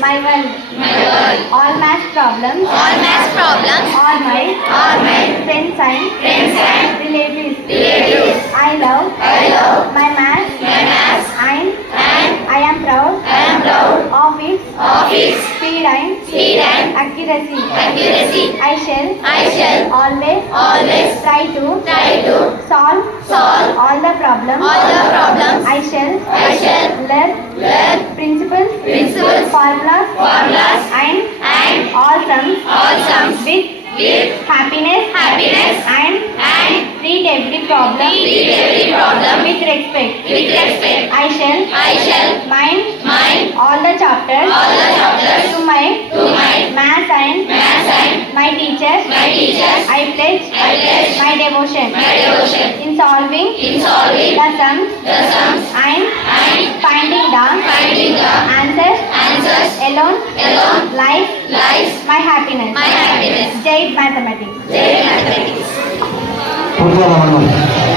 my world, all math problems, all my friends and relatives. I love my math, and I am proud of its speed and accuracy. I shall always try to solve all the problems. I shall learn principles, formulas, and all sums with happiness and treat every problem with respect. I shall mind all the chapters to my maths and my teachers. I pledge my devotion in solving the sums and finding the answers alone lies my happiness. Jai Mathematics. Purva Raman.